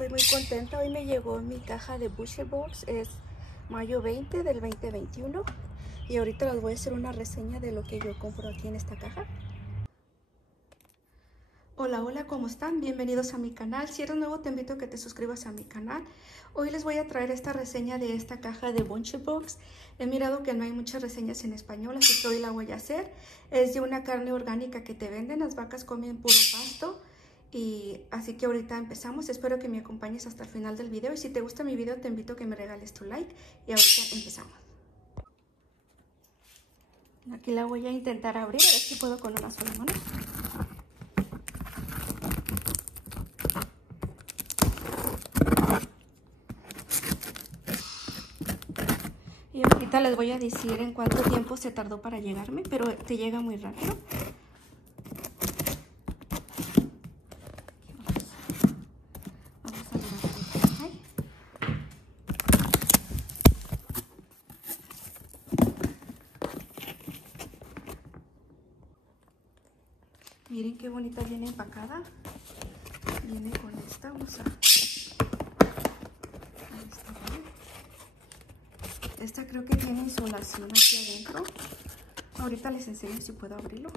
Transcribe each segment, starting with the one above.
Estoy muy contenta. Hoy me llegó mi caja de ButcherBox. Es mayo 20 del 2021. Y ahorita les voy a hacer una reseña de lo que yo compro aquí en esta caja. Hola, hola, ¿cómo están? Bienvenidos a mi canal. Si eres nuevo, te invito a que te suscribas a mi canal. Hoy les voy a traer esta reseña de esta caja de ButcherBox. He mirado que no hay muchas reseñas en español, así que hoy la voy a hacer. Es de una carne orgánica que te venden. Las vacas comen puro pasto. Y así que ahorita empezamos. Espero que me acompañes hasta el final del video. Y si te gusta mi video, te invito a que me regales tu like. Y ahorita empezamos. Aquí la voy a intentar abrir, a ver si puedo con una sola mano. Y ahorita les voy a decir en cuánto tiempo se tardó para llegarme, pero te llega muy rápido. Vamos a mirar qué hay. Miren qué bonita viene empacada. Viene con esta, vamos a... Esta creo que tiene insolación aquí adentro. Ahorita les enseño si puedo abrirlo.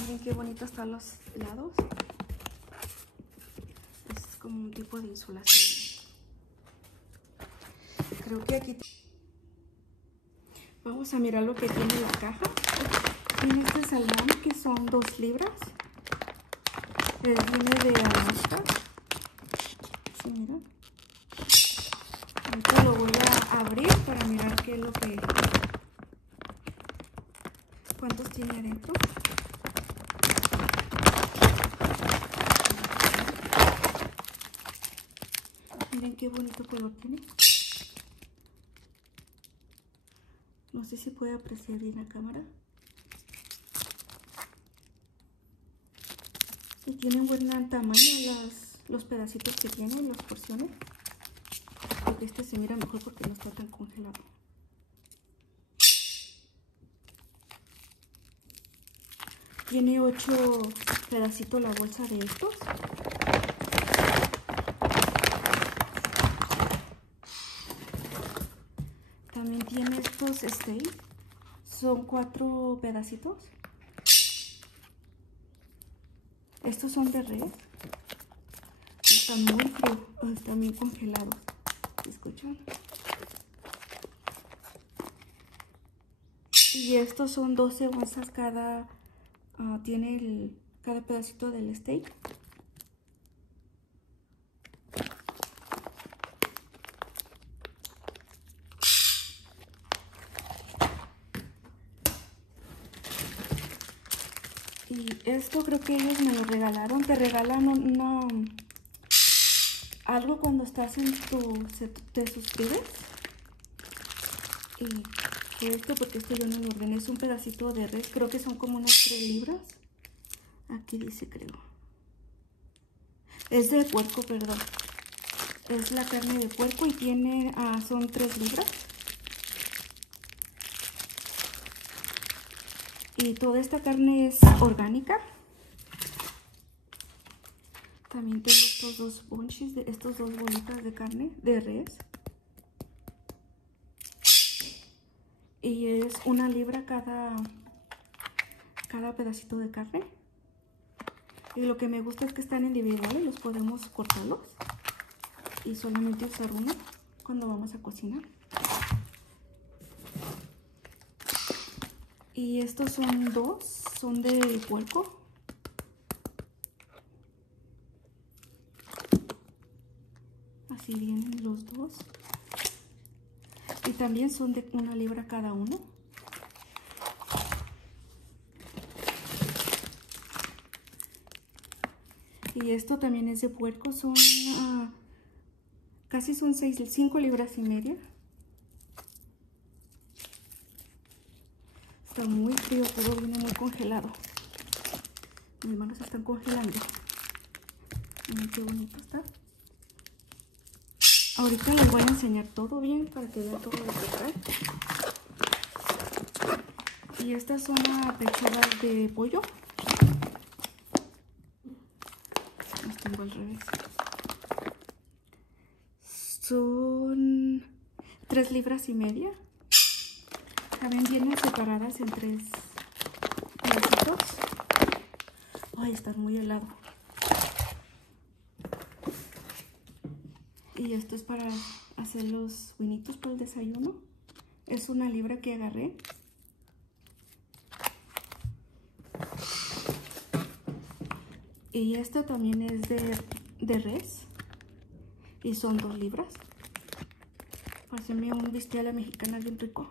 Miren qué bonito están los lados. Es como un tipo de insolación. Creo que aquí... Vamos a mirar lo que tiene la caja. Tiene este salmón que son 2 libras. Viene de Alaska. Sí, miren. Ahorita lo voy a abrir para mirar qué es lo que... ¿Cuántos tiene adentro? Miren qué bonito color tiene. No sé si puede apreciar bien la cámara. Y tiene un buen tamaño los pedacitos que tienen, las porciones. Porque este se mira mejor porque no está tan congelado. Tiene 8 pedacitos la bolsa de estos. También tiene estos steaks. Son 4 pedacitos. Estos son de res. Están muy fríos. Están bien congelados. ¿Escuchan? Y estos son 12 onzas cada. Tiene cada pedacito del steak. Y esto creo que ellos me lo regalaron. Te regalan algo cuando estás en te suscribes. Y esto, porque esto yo no lo ordené, es un pedacito de res. Creo que son como unas 3 libras. Aquí dice, creo. Es de puerco, perdón. Es la carne de puerco y tiene, son 3 libras. Y toda esta carne es orgánica. También tengo estos 2 bunches, estos 2 bolitas de carne de res. Y es 1 libra cada pedacito de carne. Y lo que me gusta es que están individuales, los podemos cortarlos y solamente usar uno cuando vamos a cocinar. Y estos son 2, son de puerco. Así vienen los 2. Y también son de 1 libra cada uno. Y esto también es de puerco, son casi son 5 libras y media. Está muy frío, todo viene muy congelado. Mis manos se están congelando. Miren qué bonito está. Ahorita les voy a enseñar todo bien para que vean todo lo que trae. Y estas son pechugas de pollo. Las tengo al revés. son 3,5 libras. Saben, vienen separadas en 3 pedacitos. Ay, están muy helados. Y esto es para hacer los huinitos para el desayuno. Es 1 libra que agarré. Y este también es de res. Y son 2 libras. Para hacerme un bistec a la mexicana bien rico.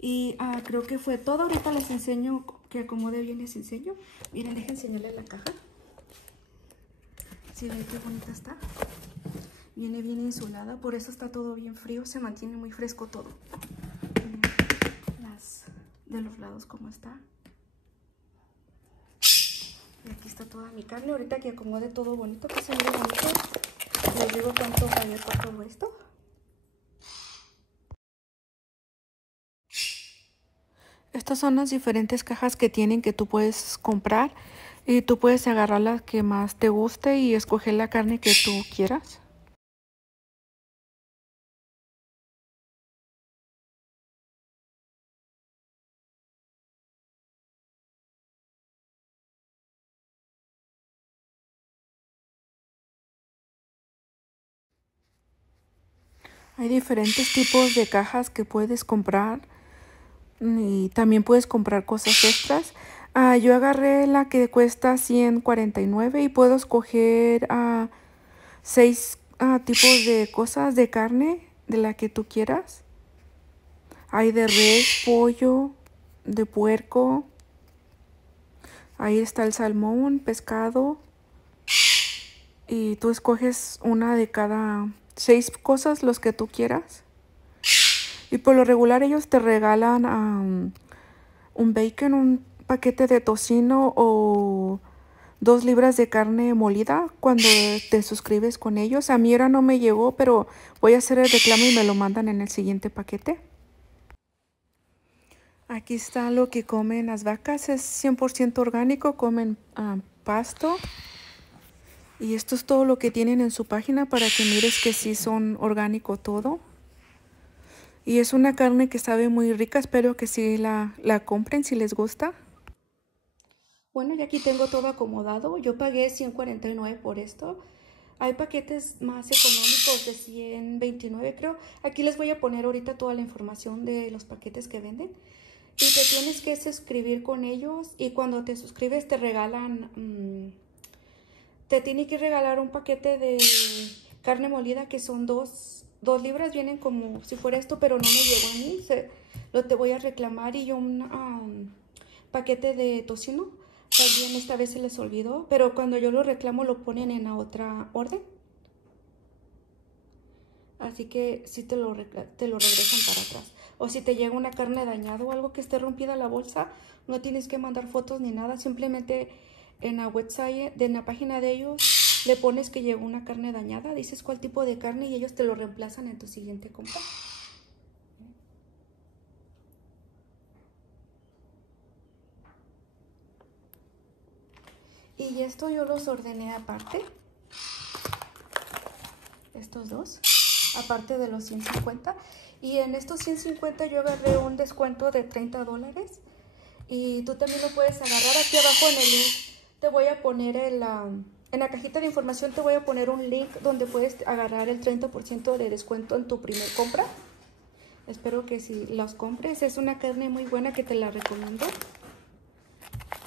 Y creo que fue todo. Ahorita les enseño que acomode bien, les enseño. Miren, dejen enseñarles la caja. Si ven qué bonita está. Viene bien insulada, por eso está todo bien frío. Se mantiene muy fresco todo. Miren las de los lados como está. Y aquí está toda mi carne. Ahorita que acomode todo bonito, que se mire bonito, les digo cuánto pagué por todo esto. Estas son las diferentes cajas que tienen que tú puedes comprar. Y tú puedes agarrar la que más te guste y escoger la carne que tú quieras. Hay diferentes tipos de cajas que puedes comprar y también puedes comprar cosas extras. Yo agarré la que cuesta $149 y puedo escoger 6 tipos de cosas de carne de la que tú quieras. Hay de res, pollo, de puerco. Ahí está el salmón, pescado. Y tú escoges una de cada 6 cosas, los que tú quieras. Y por lo regular ellos te regalan un bacon, un paquete de tocino o 2 libras de carne molida cuando te suscribes con ellos. A mí ahora no me llegó, pero voy a hacer el reclamo y me lo mandan en el siguiente paquete. Aquí está lo que comen las vacas. Es 100% orgánico, comen pasto. Y esto es todo lo que tienen en su página para que mires que sí son orgánico todo. Y es una carne que sabe muy rica. Espero que sí la compren si les gusta. Bueno, y aquí tengo todo acomodado. Yo pagué $149 por esto. Hay paquetes más económicos de $129 creo. Aquí les voy a poner ahorita toda la información de los paquetes que venden. Y te tienes que suscribir con ellos. Y cuando te suscribes te regalan... te tiene que regalar un paquete de carne molida que son 2 libras. Vienen como si fuera esto, pero no me llegó a mí. Lo te voy a reclamar. Y un paquete de tocino. También esta vez se les olvidó. Pero cuando yo lo reclamo lo ponen en la otra orden. Así que sí te lo regresan para atrás. O si te llega una carne dañada o algo que esté rompida la bolsa, no tienes que mandar fotos ni nada. Simplemente en la website, en la página de ellos, le pones que llegó una carne dañada, dices cuál tipo de carne y ellos te lo reemplazan en tu siguiente compra. Y esto yo los ordené aparte. Estos dos, aparte de los 150. Y en estos 150 yo agarré un descuento de $30. Y tú también lo puedes agarrar. Aquí abajo en el link te voy a poner en la cajita de información te voy a poner un link donde puedes agarrar el 30% de descuento en tu primer compra. Espero que si los compres. Es una carne muy buena que te la recomiendo.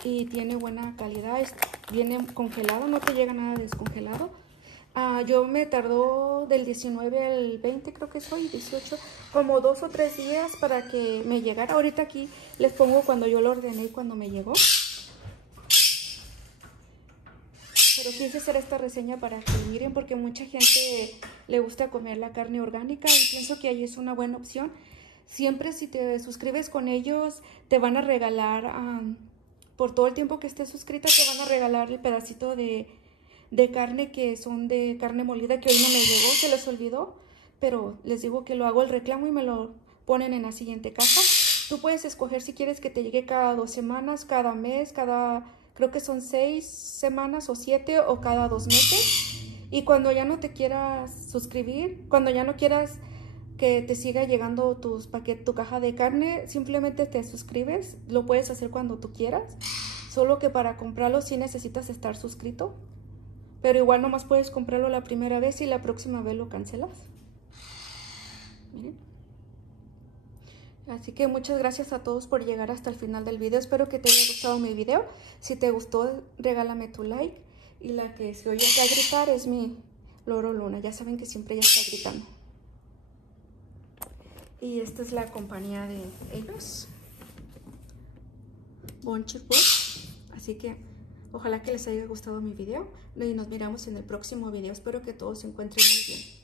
Y tiene buena calidad. Viene congelado, no te llega nada descongelado. Yo me tardó del 19 al 20, creo que soy, 18, como 2 o 3 días para que me llegara. Ahorita aquí les pongo cuando yo lo ordené y cuando me llegó. Pero quise hacer esta reseña para que miren, porque mucha gente le gusta comer la carne orgánica y pienso que ahí es una buena opción. Siempre si te suscribes con ellos, te van a regalar, por todo el tiempo que estés suscrita, te van a regalar el pedacito de carne que son de carne molida, que hoy no me llegó, se les olvidó, pero les digo que lo hago el reclamo y me lo ponen en la siguiente caja. Tú puedes escoger si quieres que te llegue cada 2 semanas, cada mes, creo que son 6 semanas o 7 o cada 2 meses. Y cuando ya no te quieras suscribir, cuando ya no quieras que te siga llegando tu caja de carne, simplemente te suscribes. Lo puedes hacer cuando tú quieras, solo que para comprarlo sí necesitas estar suscrito, pero igual nomás puedes comprarlo la primera vez y la próxima vez lo cancelas. Miren. Así que muchas gracias a todos por llegar hasta el final del video. Espero que te haya gustado mi video. Si te gustó, regálame tu like. Y la que se oye acá gritar es mi loro Luna. Ya saben que siempre ella está gritando. Y esta es la compañía de ellos, Bunched Box. Así que ojalá que les haya gustado mi video y nos miramos en el próximo video. Espero que todos se encuentren muy bien.